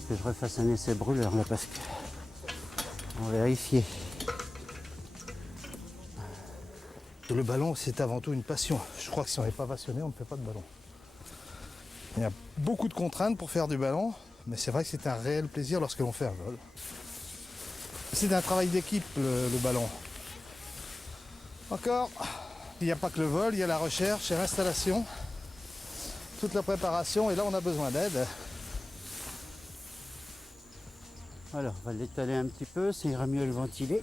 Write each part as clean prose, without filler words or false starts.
faudra que je refasse un essai brûleur là parce que on va vérifier. Le ballon, c'est avant tout une passion. Je crois que si on n'est pas passionné, on ne fait pas de ballon. Il y a beaucoup de contraintes pour faire du ballon, mais c'est vrai que c'est un réel plaisir lorsque l'on fait un vol. C'est un travail d'équipe, le ballon. Encore, il n'y a pas que le vol, il y a la recherche et l'installation, toute la préparation, et là on a besoin d'aide. Alors, on va l'étaler un petit peu, ça ira mieux le ventiler.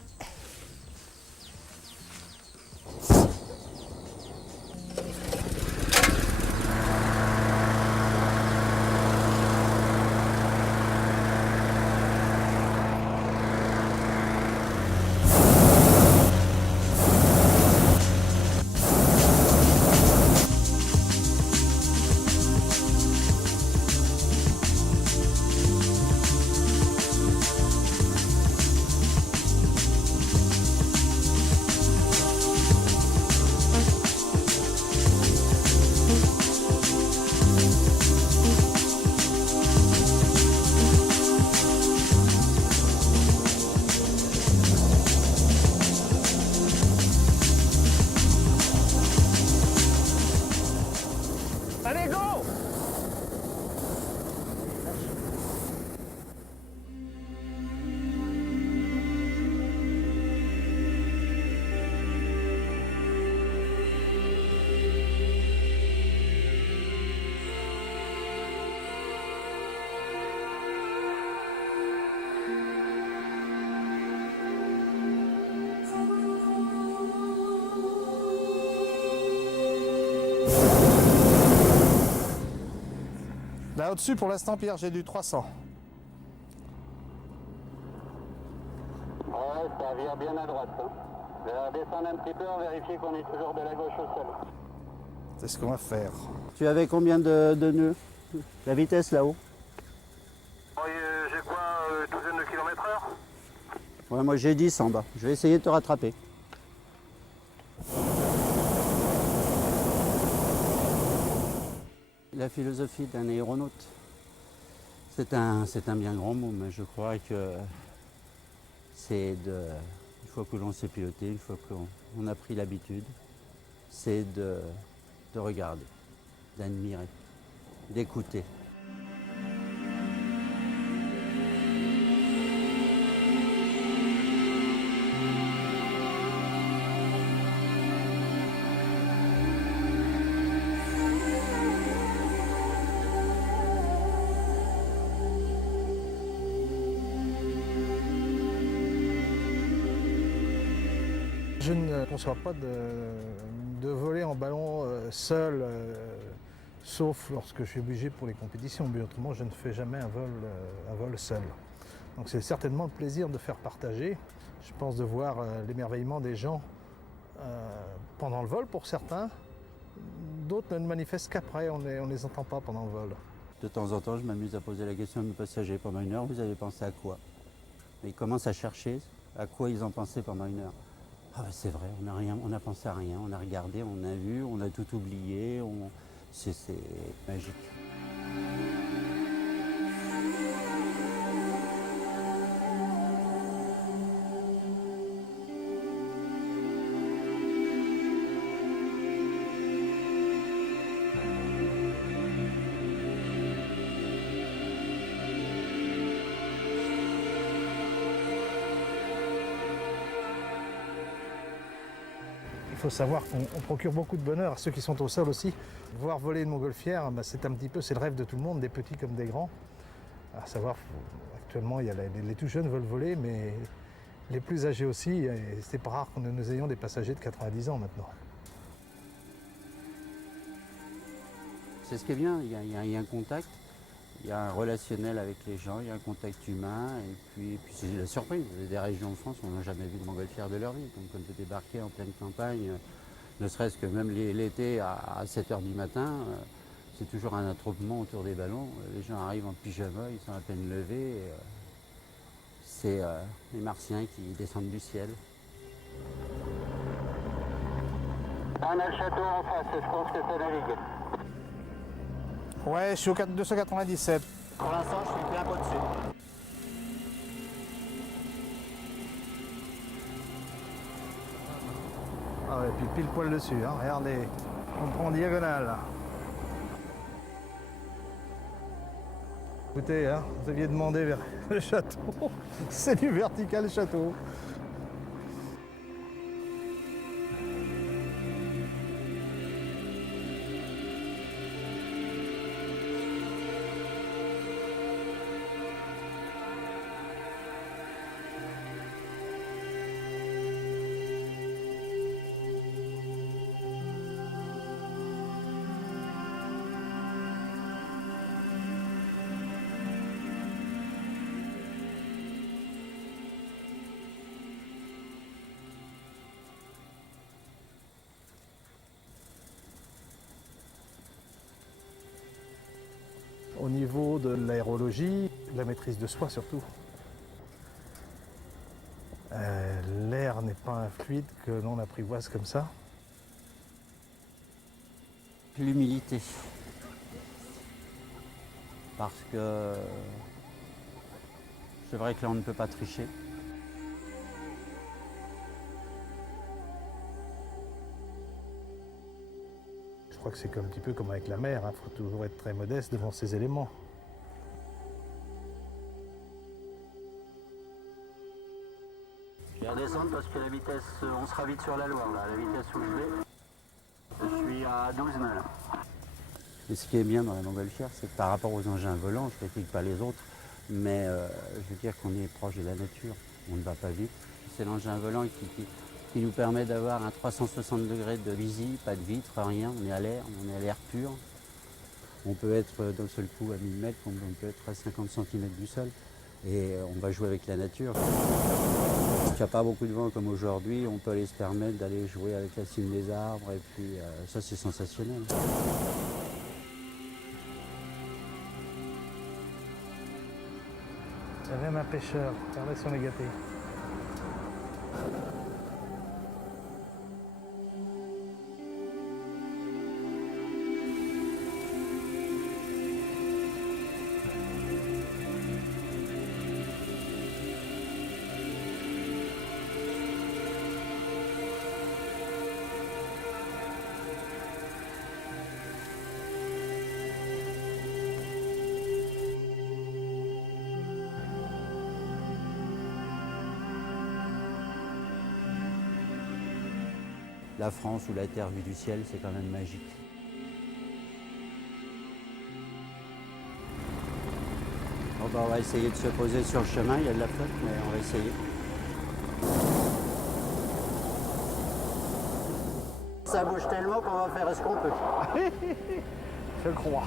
Allez, go! Là au-dessus, pour l'instant, Pierre, j'ai du 300. Ouais, ça vire bien à droite. Hein. Je vais descendre un petit peu, on vérifie qu'on est toujours de la gauche au sol. C'est ce qu'on va faire. Tu avais combien de nœuds? La vitesse là-haut? J'ai quoi, douzaine de km/h? Ouais, moi j'ai 10 en bas. Je vais essayer de te rattraper. La philosophie d'un aéronaute, c'est un bien grand mot, mais je crois que c'est une fois que l'on sait piloter, une fois qu'on a pris l'habitude, c'est de regarder, d'admirer, d'écouter. Je ne conçois pas de voler en ballon seul, sauf lorsque je suis obligé pour les compétitions. Mais autrement, je ne fais jamais un vol seul. Donc c'est certainement le plaisir de faire partager. Je pense de voir l'émerveillement des gens pendant le vol pour certains. D'autres ne manifestent qu'après, on ne les entend pas pendant le vol. De temps en temps, je m'amuse à poser la question à mes passagers pendant une heure, vous avez pensé à quoi? Et ils commencent à chercher à quoi ils ont pensé pendant une heure. Ah ben c'est vrai, on n'a pensé à rien, on a regardé, on a vu, on a tout oublié, c'est magique. Il faut savoir qu'on procure beaucoup de bonheur à ceux qui sont au sol aussi. Voir voler une montgolfière, c'est un petit peu, c'est le rêve de tout le monde, des petits comme des grands. À savoir, actuellement, il y a les tout jeunes veulent voler, mais les plus âgés aussi, et c'est pas rare que nous ayons des passagers de 90 ans maintenant. C'est ce qui est bien, il y a un contact, il y a un relationnel avec les gens, il y a un contact humain, et puis c'est la surprise. Des régions de France, on n'a jamais vu de montgolfière de leur vie. Donc quand tu débarquais en pleine campagne, ne serait-ce que même l'été à 7 h du matin, c'est toujours un attroupement autour des ballons. Les gens arrivent en pyjama, ils sont à peine levés. C'est les Martiens qui descendent du ciel. On a le château en face, je pense que ça navigue. Ouais, je suis au 297. Pour l'instant, je suis bien au-dessus. Ah, et puis pile poil dessus, hein. Regardez, on prend en diagonale là. Écoutez, hein, vous aviez demandé vers le château, c'est du vertical château. Au niveau de l'aérologie, la maîtrise de soi surtout. L'air n'est pas un fluide que l'on apprivoise comme ça. L'humilité. Parce que c'est vrai que là on ne peut pas tricher. Je crois que c'est un petit peu comme avec la mer, il faut toujours être très modeste devant ces éléments. Je vais redescendre parce que la vitesse, on sera vite sur la Loire là, la vitesse où je suis à 12 nœuds. Et ce qui est bien dans la montgolfière, c'est que par rapport aux engins volants, je ne critique pas les autres, mais je veux dire qu'on est proche de la nature, on ne va pas vite. C'est l'engin volant qui nous permet d'avoir un 360 degrés de visie, pas de vitre, rien, on est à l'air pur. On peut être d'un seul coup à 1000 mètres, comme on peut être à 50 cm du sol. Et on va jouer avec la nature. Il n'y a pas beaucoup de vent comme aujourd'hui, on peut aller se permettre d'aller jouer avec la cime des arbres, et puis ça c'est sensationnel. J'avais même un pêcheur, regardez si on est gâté. La France ou la terre vue du ciel, c'est quand même magique. Bon, bah, on va essayer de se poser sur le chemin, il y a de la flotte, mais on va essayer. Ça bouge tellement qu'on va faire ce qu'on peut. Je le crois.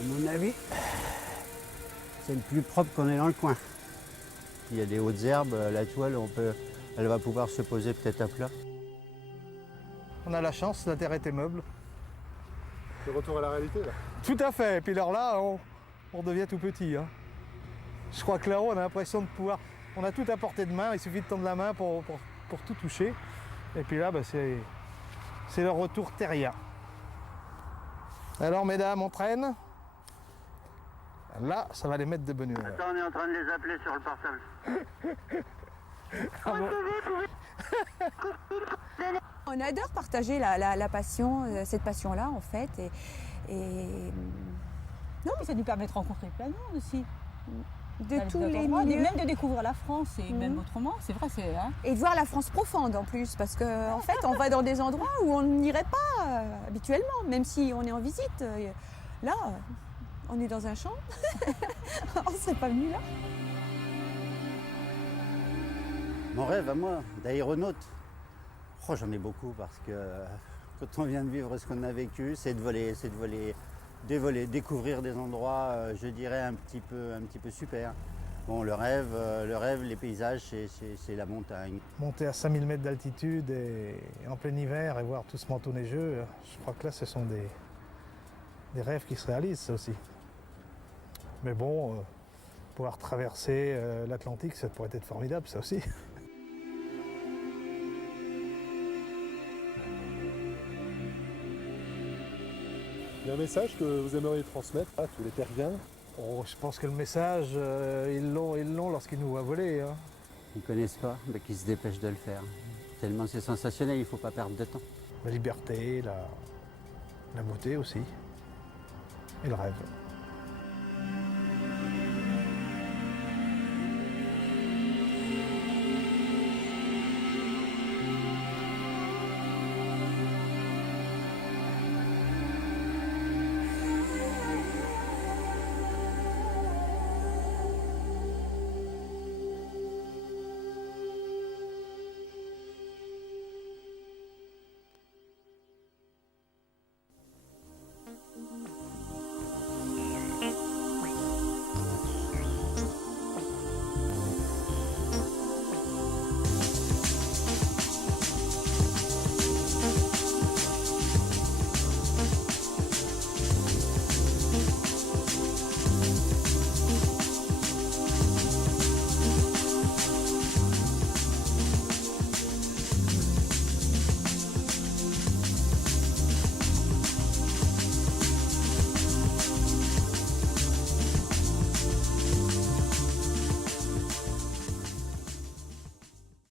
À mon avis, c'est le plus propre qu'on ait dans le coin. Il y a des hautes herbes, la toile, elle va pouvoir se poser peut-être à plat. On a la chance, la terre était meuble. Le retour à la réalité là. Tout à fait, et puis alors là, on devient tout petit, hein. Je crois que là-haut, on a l'impression de pouvoir... On a tout à portée de main, il suffit de tendre la main pour tout toucher. Et puis là, bah, c'est le retour terrien. Alors mesdames, on traîne. Là, ça va les mettre de bonne humeur. Attends, on est en train de les appeler sur le portable. Ah bon. On adore partager la passion, cette passion-là en fait. Non, mais ça nous permet de rencontrer plein de monde aussi. De Dans tous d'autres les endroits, milieux. même de découvrir la France et même autrement, c'est vrai, c'est... Hein. Et de voir la France profonde en plus, parce qu'en fait, on va dans des endroits où on n'irait pas habituellement, même si on est en visite. Là, on est dans un champ, on ne serait pas venu là. Mon rêve à moi, d'aéronaute, oh, j'en ai beaucoup parce que quand on vient de vivre ce qu'on a vécu, c'est de voler, découvrir des endroits, je dirais, un petit peu super. Bon, le rêve, les paysages, c'est la montagne. Monter à 5000 mètres d'altitude et en plein hiver et voir tout ce manteau neigeux, je crois que là, ce sont des rêves qui se réalisent, ça aussi. Mais bon, pouvoir traverser l'Atlantique, ça pourrait être formidable, ça aussi. Il y a un message que vous aimeriez transmettre à tous les terriens Oh, je pense que le message, ils l'ont lorsqu'ils nous voient voler, hein. Ils ne connaissent pas, mais qu'ils se dépêchent de le faire. Tellement c'est sensationnel, il ne faut pas perdre de temps. La liberté, la beauté aussi. Et le rêve.